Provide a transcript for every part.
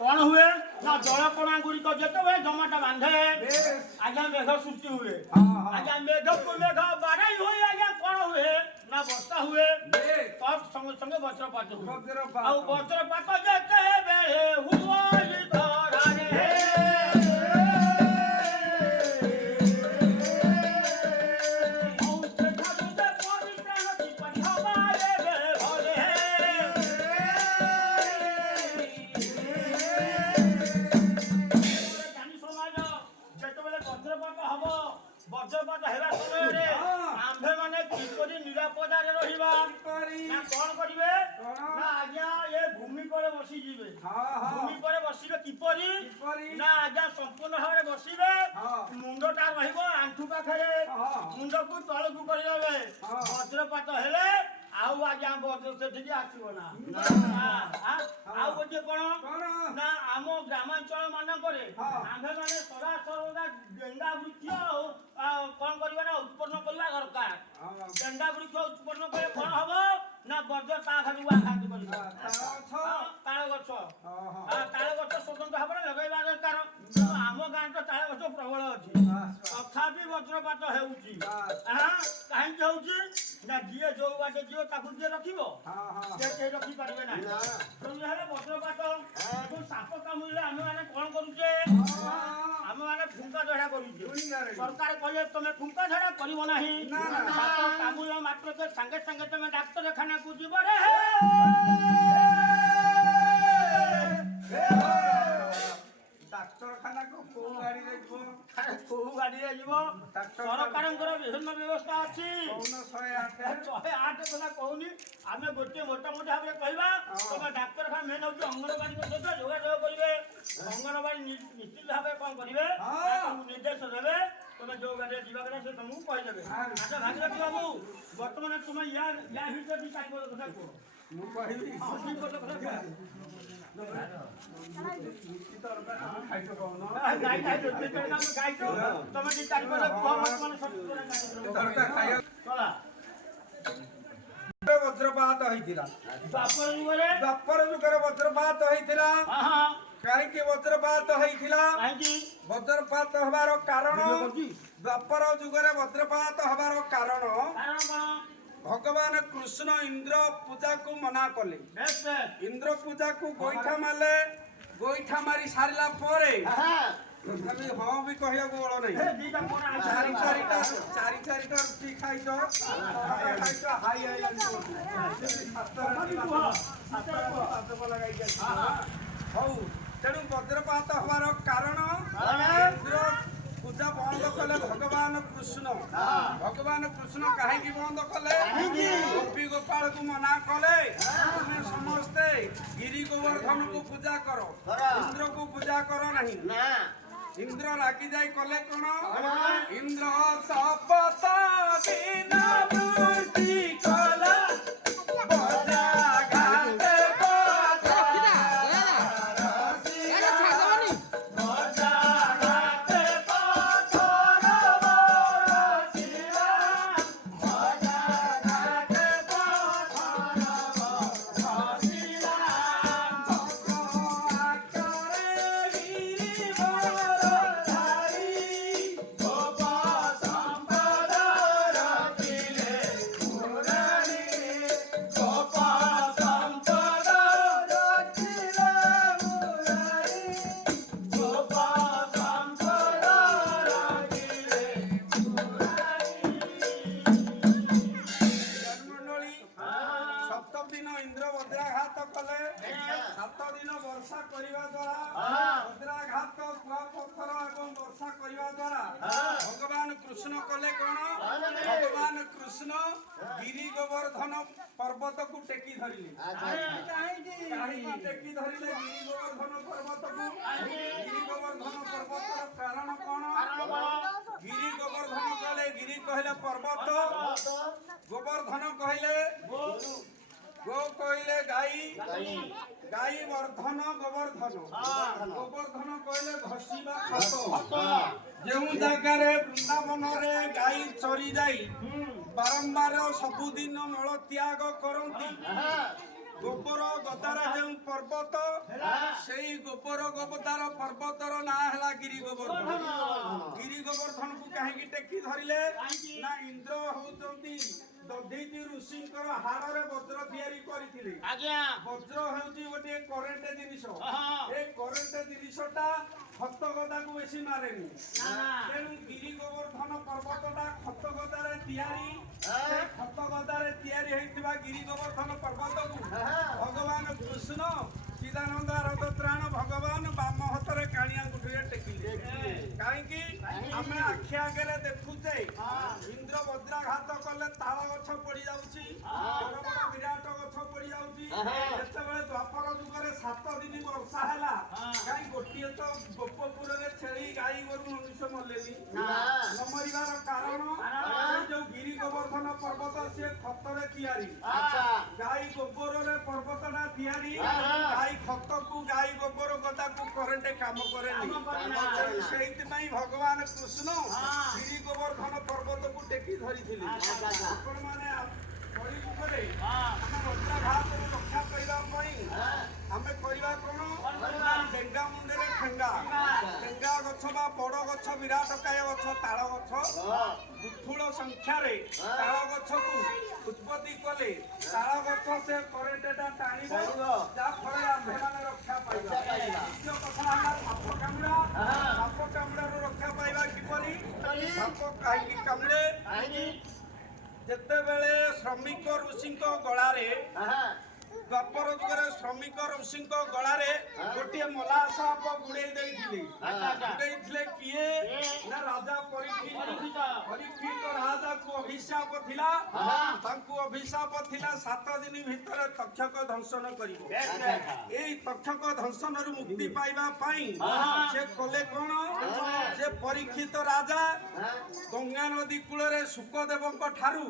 कौन हुए ना जलकणा गुड़िक जिते जमाटा बांधे आज्ञा मेघ सृष्टि हुए आज्ञा मेघ को मेघ बाढ़ हुए आज्ञा कौन हुए ना वर्षा हुए तब संगे संगे वज्रपात हुए वज्रपात जेते बेले हुआ वज्रपात हेबा समय आंभे माने किपरि निरापदारे रहिबा ना कोन करिवे ना आज्ञा ये भूमि पर बसी जिवे भूमि पर बसिबे किपरि ना आज्ञा संपूर्ण भाबरे बसिबे मुंडटा रहिबो आंठू पाखरे मुंडकु तळकु करिवे वज्रपात हेले आउ आज्ञा वज्र सेठी आसीबो ना आउ गोटे कोन ना आमो ग्रामांचल मानकरे आंभे माने सदा सर्वदा डेंगा वृक्ष कौन करवा ना उत्पन्न करवा दरकार डेंगा वृक्ष उत्पन्न करे कौन हबो ना वज्र ता खाली आघात करबो ताळ गछ स्वतंत्र भाବରେ ଲଗାଇବା ଦରକାର ଆମ ଗାଁ ତ ତାଳ ଗଛ ପ୍ରବଳ ଅଛି ତଥାପି ବଜ୍ରପାତ ହେଉଛି କାହିଁକି ହେଉଛି ନା ଯିଏ ଯୋଉ ବାଟେ ଯିବ ତାକୁ ଯିଏ ରଖିବ ସେ କେହି ରଖି ପାରିବେ ନାହିଁ ତେଣୁ ହେଲେ ବଜ୍ରପାତ ସାପ କାମୁଡ଼ିଲେ ଆମେ ମାନେ କଣ କରୁଛେ ଆମେ ମାନେ ଫୁଙ୍କା ଝଡ଼ା କରୁଛେ ସରକାର କହିଲେ ତମେ ଫୁଙ୍କା ଝଡ଼ା କରିବ ନାହିଁ ସାପ କାମୁଡ଼ିଲା ମାତ୍ରକେ ସାଙ୍ଗେ ସାଙ୍ଗେ ତମେ ଡାକ୍ତରଖାନାକୁ ଯିବ ରେ डाक्तरखाना को कोउ गाड़ी रे जीवो सरकारंकर विभिन्न व्यवस्था अछि कौन 108 କଥା कहूनी आमे गोटे मोटा मोटा भाबरे कहबा तमे डाक्तरखाना मेन होती अंगनवाड़ी को सहित जोगाजोग करिवे अंगनवाड़ी निश्चित भाबे कोन करिवे निर्देश देबे तमे जो गाड़ी जीवा करे से तुमको कहि देबे अच्छा भागीरथी बाबू वर्तमान तुम या भीतर दी काट কথা को मु कहिबी ठीक কথা निश्चित खाइतो कोन गाय खाइतो गाइतो तमे दी काट वर्तमान सब खाया चला वज्रपात होइतिला द्वापर युगरे वज्रपात होइतिला काहे के वज्रपात होइतिला वज्रपात हबार कारण द्वापर युगरे वज्रपात हबार कारण भगवान कृष्ण इंद्र पूजा को मना कले इंद्र पूजा को गोइठा मारी सारिला परे तभी हाँ भी कहिया को बड़ नहीं चारि चारिटा रुटी खाइतो हाई हौ तेणु वज्रपात हबार कारण इंद्र पूजा बंद कले भगवान कृष्ण कहीं बंद कले गोपी गोपाल को मना कले तुम समस्ते गिरी गोवर्धन को पूजा करो इंद्र को पूजा करो नहीं इंद्र लागी जाई कले कोन इंद्र सपता बिना वृष्टि कला बजा घाटे भगवान कृष्ण कले कौन भगवान कृष्ण गिरी गोवर्धन पर्वत को टेकी धरिले टेकी धरिले गिरी गोवर्धन पर्वत कारण कौन गिरी गोवर्धन कहले गिरी कहले पर्वत गोवर्धन कहले गो कहले गाई वर्धन गोवर्धन कहले घसीबा खत जो जगार वृंदावन रे गाई चरी जाई बारंबार सबुदिन मल त्याग करती ଗୋବର ଗଦାର ଯେଉଁ ପର୍ବତ ସେଇ ଗୋବର ଗୋବଦାର ପର୍ବତର ନାଁ ହେଲା ଗିରି ଗୋବର୍ଦ୍ଧନ। ଗିରି ଗୋବର୍ଦ୍ଧନକୁ କାହିଁକି ଟେକି ଧରିଲେ ନା ଇନ୍ଦ୍ର ହଉଛନ୍ତି ଦଧିଚି ଋଷିଙ୍କର ହାଡରେ ବଜ୍ର ତିଆରି କରିଥିଲେ। ବଜ୍ର ହେଉଛି ଗୋଟିଏ କରେଣ୍ଟ ଜିନିଷ। ଏ କରେଣ୍ଟ ଜିନିଷଟା ଖତ ଗଦାକୁ ବେଶୀ ମାରେନି। ତେଣୁ ଗିରି ଗୋବର୍ଦ୍ଧନ ପର୍ବତଟା ଖତ ଗଦାରେ ତିଆରି। ସେ ଖତ ଗଦାରେ ତିଆରି ହେଇଥିବା ଗିରି ଗୋବର୍ଦ୍ଧନ ପର୍ବତକୁ ଭଗବାନ କୃଷ୍ଣ ଚିଦାନନ୍ଦ ଆରାଧ୍ୟ ତ୍ରାଣ ଭଗବାନ ବାମ ହାତରେ କାଣି ଆଙ୍ଗୁଠିରେ ଟେକିଲେ। କାହିଁକି ଆମେ ଆଖି ଆଗରେ ଦେଖୁଛେ ଇନ୍ଦ୍ର ବଜ୍ରାଘାତ କଲେ ତାଳ ଗଛ ପଡି ଯାଉଛି, ବଡ ବଡ ବିରାଟ ଗଛ ପଡି ଯାଉଛି। ଯେତେବେଳେ ଦ୍ୱାପର ଯୁଗରେ 7 ଦିନ ବର୍ଷା ହେଲା, କାହିଁ ଗୋଟିଏ ତ ଗୋପପୁରରେ ଛେଳି ଗାଈ ଗୋରୁ ମନୁଷ୍ୟ ମଲେନି। ନ ମରିବାର କାରଣ ଯୋଉ ଗିରି ଗୋବର୍ଦ୍ଧନ ପର୍ବତ ସିଏ ଖତରେ ତିଆରି। ଗାଈ ଗୋବରରେ ପର୍ବତଟା ତିଆରି। ଗାଈ ଖତକୁ ଗାଈ ଗୋବର ଗଦାକୁ କରେଣ୍ଟ କାମ କରେନି। ସେଇଥିପାଇଁ ଭଗବାନ କୃଷ୍ଣ ଗିରି ଗୋବର୍ଦ୍ଧନ ପର୍ବତକୁ ଟେକି ଧରିଥିଲେ। ଆପଣମାନେ କଳିଯୁଗରେ ଆମେ ବଜ୍ରାଘାତରୁ ରକ୍ଷା କରିବା ପାଇଁ ଆମେ କରିବା କଣ? ଡେଙ୍ଗା ମୁଣ୍ଡରେ ଠେଙ୍ଗା। ଡେଙ୍ଗା ଗଛ ବା ବଡ ଗଛ ବିରାଟକାୟ ଗଛ ତାଳ ଗଛ ବିପୁଳ ସଂଖ୍ୟାରେ ତାଳ ଗଛକୁ ଉତ୍ପତ୍ତି କଲେ ତାଳ ଗଛ ସେ କରେଣ୍ଟଟା ଟାଣିବ, ଯାହା ଫଳରେ ଆମ୍ଭେମାନେ ରକ୍ଷା ପାଇବା। ଦ୍ୱିତୀୟ କଥା ହେଲା ସାପ କାମୁଡା। ସାପ କାମୁଡାରୁ ରକ୍ଷା ପାଇବା କିପରି? ସାପ କାହିଁକି କାମୁଡେ? ଯେତେବେଳେ ଶ୍ରମିକ ଋଷିଙ୍କ ଗଳାରେ ଦ୍ୱାପର ଯୁଗରେ ଶ୍ରମିକ ଋଷିଙ୍କ ଗଳାରେ ଗୋଟିଏ ମଲା ସାପ ଗୁଡେଇ ଦେଇଥିଲେ। ଗୁଡେଇଥିଲେ କିଏ? ନା ରାଜା ପରୀକ୍ଷିତ। ପରୀକ୍ଷିତ ରାଜାକୁ ଅଭିଶାପ ଥିଲା। ତାଙ୍କୁ ଅଭିଶାପ ଥିଲା 7 ଦିନ ଭିତରେ ତକ୍ଷକ ଦଂଶନ କରିବ। ଏଇ ତକ୍ଷକ ଦଂଶନରୁ ମୁକ୍ତି ପାଇବା ପାଇଁ ସେ କଲେ କଣ? ସେ ପରୀକ୍ଷିତ ରାଜା ଗଙ୍ଗା ନଦୀ କୂଳରେ ଶୁକଦେବଙ୍କ ଠାରୁ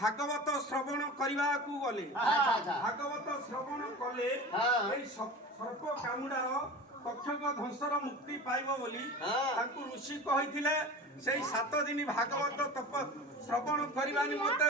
ଭାଗବତ ଶ୍ରବଣ କରିବାକୁ ଗଲେ। ଭାଗବତ ଶ୍ରବଣ କଲେ ଏଇ ସର୍ପ କାମୁଡାର ତକ୍ଷକ ଧ୍ୱଂସର ମୁକ୍ତି ପାଇବ ବୋଲି ତାଙ୍କୁ ଋଷି କହିଥିଲେ। ସେଇ 7 ଦିନ ଭାଗବତ ଶ୍ରବଣ କରିବା ନିମନ୍ତେ